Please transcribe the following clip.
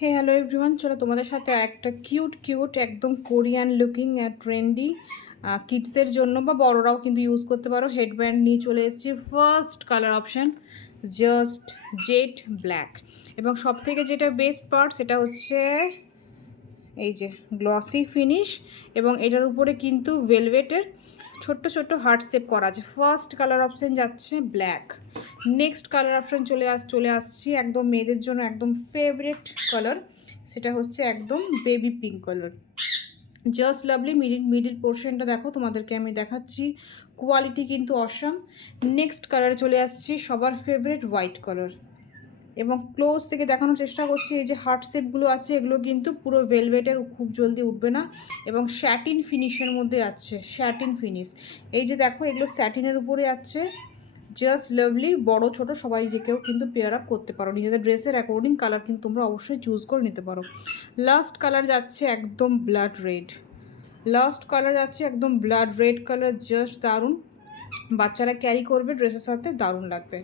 হে hello everyone, চলো তোমাদের সাথে একটা কিউট একদম কোরিয়ান লুকিং ট্রেন্ডি কিডসের জন্য বা বড়রাও কিন্তু ইউজ করতে পারো হেডব্যান্ড নিয়ে চলে এসেছি। First colour option just jet black, এবং সব থেকে যেটা বেস্ট পার্ট সেটা হচ্ছে এই যে গ্লসি ফিনিশ, এবং এটার উপরে কিন্তু ভেলভেটের ছোট্ট ছোট্ট হার্ট শেপ করা আছে। ফার্স্ট কালার অপশান যাচ্ছে ব্ল্যাক। নেক্সট কালার অপশান চলে আসছি একদম মেয়েদের জন্য একদম ফেভারিট কালার, সেটা হচ্ছে একদম baby pink colour. Just lovely. Middle পোর্শনটা দেখো, তোমাদেরকে আমি দেখাচ্ছি, কোয়ালিটি কিন্তু অসাম। নেক্সট কালারে চলে আসছি সবার ফেভারিট হোয়াইট কালার, এবং ক্লোজ থেকে দেখানোর চেষ্টা করছি। এই যে হার্ট শেপগুলো আছে এগুলো কিন্তু পুরো ভেলভেটের, খুব জলদি উঠবে না, এবং স্যাটিন ফিনিশের মধ্যে আছে, স্যাটিন ফিনিশ। এই যে দেখো এগুলো স্যাটিনের উপরে আছে। Just lovely. বড় ছোট সবাই যে কেউ কিন্তু পেয়ার আপ করতে পারো, নিজেদের ড্রেসের অ্যাকর্ডিং কালার কিন্তু তোমরা অবশ্যই চুজ করে নিতে পারো। লাস্ট কালার যাচ্ছে একদম ব্লাড রেড। লাস্ট কালার যাচ্ছে একদম ব্লাড রেড কালার, জাস্ট দারুণ। বাচ্চারা ক্যারি করবে ড্রেসের সাথে, দারুণ লাগবে।